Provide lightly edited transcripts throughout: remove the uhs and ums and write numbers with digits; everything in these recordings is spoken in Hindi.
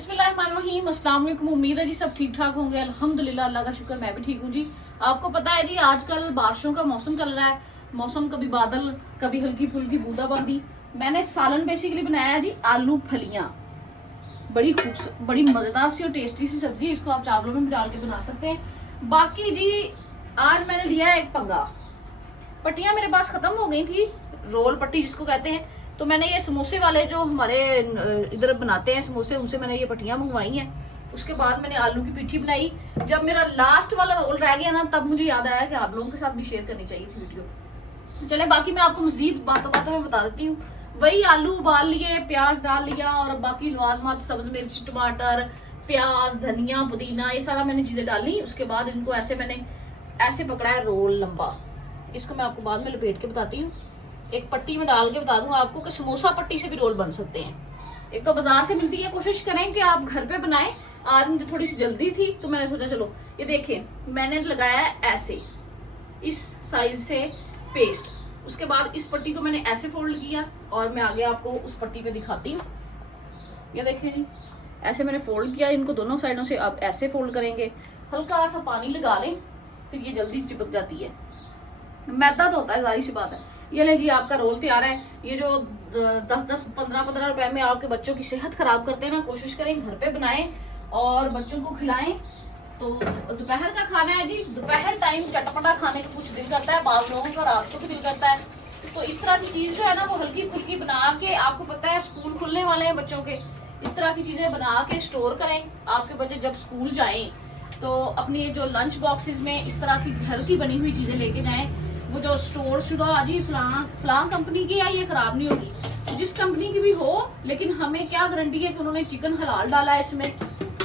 बिस्मिल्लाहिर्रहमानिर्रहीम, अस्सलाम वालेकुम। उम्मीद है जी सब ठीक ठाक होंगे। अल्हम्दुलिल्लाह, अल्लाह का शुक्र, मैं भी ठीक हूँ जी। आपको पता है जी आजकल बारिशों का मौसम चल रहा है। मौसम कभी बादल, कभी हल्की फुल्की बूंदाबांदी। मैंने सालन बेसिकली बनाया है जी आलू फलियां। बड़ी खूबसूरत, बड़ी मजेदार सी और टेस्टी सी सब्जी है। इसको आप चावलों में भी डाल के बना सकते हैं। बाकी जी आज मैंने लिया है एक पंगा। पट्टियां मेरे पास खत्म हो गई थी, रोल पट्टी जिसको कहते हैं। तो मैंने ये समोसे वाले जो हमारे इधर बनाते हैं समोसे, उनसे मैंने ये पट्टियां मंगवाई हैं। उसके बाद मैंने आलू की पिट्ठी बनाई। जब मेरा लास्ट वाला रोल रह गया ना, तब मुझे याद आया कि आप लोगों के साथ भी शेयर करनी चाहिए थी वीडियो। चले बाकी मैं आपको मजीद बातों बातों में बता देती हूँ। वही आलू उबाल लिए, प्याज डाल लिया और बाकी लवाजमात, सब्ज मिर्च, टमाटर, प्याज, धनिया, पुदीना, ये सारा मैंने चीजें डाली। उसके बाद इनको ऐसे मैंने ऐसे पकड़ा है रोल लंबा। इसको मैं आपको बाद में लपेट के बताती हूँ। एक पट्टी में डाल के बता दूं आपको कि समोसा पट्टी से भी रोल बन सकते हैं। एक तो बाजार से मिलती है, कोशिश करें कि आप घर पे बनाएं। आज मुझे थोड़ी सी जल्दी थी तो मैंने सोचा चलो ये देखें, मैंने लगाया है ऐसे इस साइज से पेस्ट। उसके बाद इस पट्टी को मैंने ऐसे फोल्ड किया और मैं आगे आपको उस पट्टी पे दिखाती हूँ। ये देखें जी, ऐसे मैंने फोल्ड किया। इनको दोनों साइडों से आप ऐसे फोल्ड करेंगे, हल्का सा पानी लगा लें, फिर ये जल्दी चिपक जाती है। मैदा तो होता है, जाहिर सी बात है। ये ले जी, आपका रोल तैयार है। ये जो 10-10, 15-15 रुपए में आपके बच्चों की सेहत खराब करते हैं ना, कोशिश करें घर पे बनाएं और बच्चों को खिलाएं। तो दोपहर का खाना है जी, दोपहर टाइम चटपटा खाने का कुछ दिल करता है, बाज़ लोगों का रात को भी दिल करता है। तो इस तरह की चीज जो है ना, वो हल्की फुल्की बना के, आपको पता है स्कूल खुलने वाले हैं बच्चों के, इस तरह की चीजें बना के स्टोर करें। आपके बच्चे जब स्कूल जाएं तो अपनी जो लंच बॉक्सेस में इस तरह की घर की बनी हुई चीजें लेके जाएं। वो जो स्टोर शुदा आजी फलां कंपनी की है, ये खराब नहीं होगी, जिस कंपनी की भी हो, लेकिन हमें क्या गारंटी है कि उन्होंने चिकन हलाल डाला है इसमें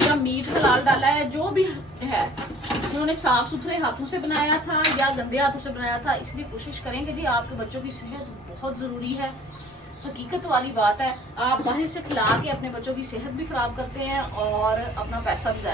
या मीट हलाल डाला है। जो भी है उन्होंने साफ सुथरे हाथों से बनाया था या गंदे हाथों से बनाया था। इसलिए कोशिश करेंगे जी, आपके बच्चों की सेहत बहुत जरूरी है, हकीकत वाली बात है। आप बाहर से खिला के अपने बच्चों की सेहत भी खराब करते हैं और अपना पैसा भी जाया